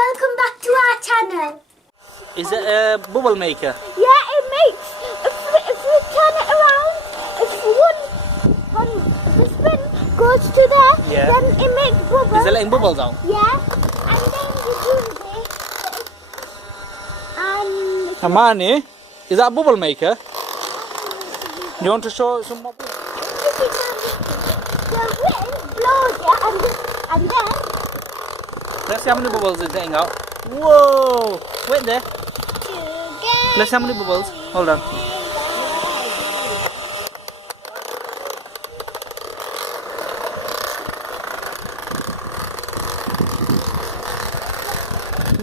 welcome back to our channel. Is it a bubble maker? Yeah, it makes, if we turn it around, if the spin goes to there, Yeah. then it makes bubbles. Is it letting bubbles out? Yeah, and then you do this, and... Amani, is that a bubble maker? You want to show some more? The wind blows it, and then... Let's see how many bubbles it's letting out. Whoa! Wait there. Let's see how many bubbles. Hold on.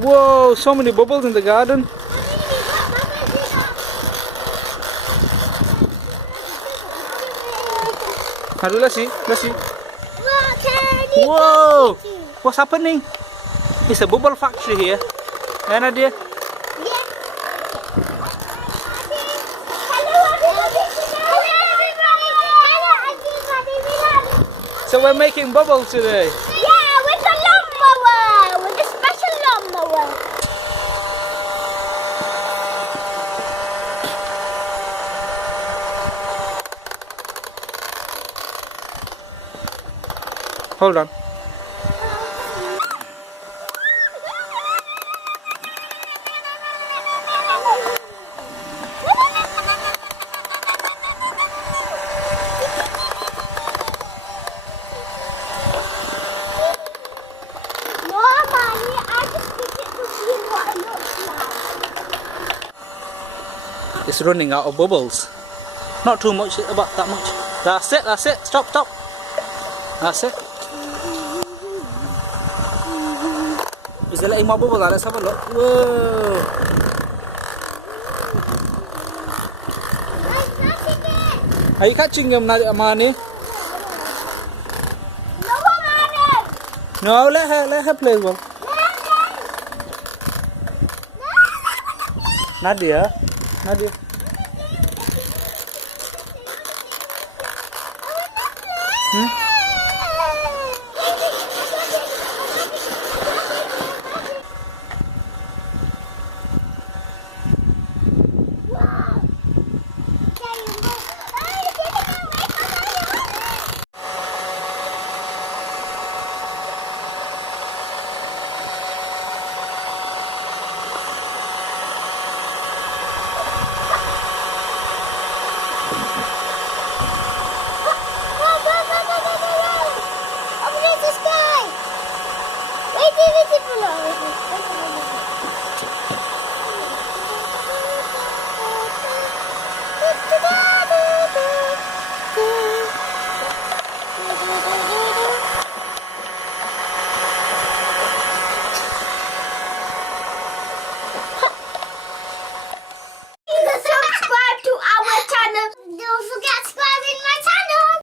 Whoa! So many bubbles in the garden. Let's see. Let's see. Whoa! What's happening? It's a bubble factory here. Yeah, Nadia? So we're making bubbles today. Yeah, with the lawnmower, with a special lawnmower. Hold on. No, Mommy, I just picked it to see what it looks like. It's running out of bubbles. Not too much, about that much. That's it, that's it. Stop, stop. That's it. Is it letting more bubbles out? Let's have a look. Whoa. Are you catching them, Nadia, Amani? No, Mommy. No, let her play one. Nadia, Nadia.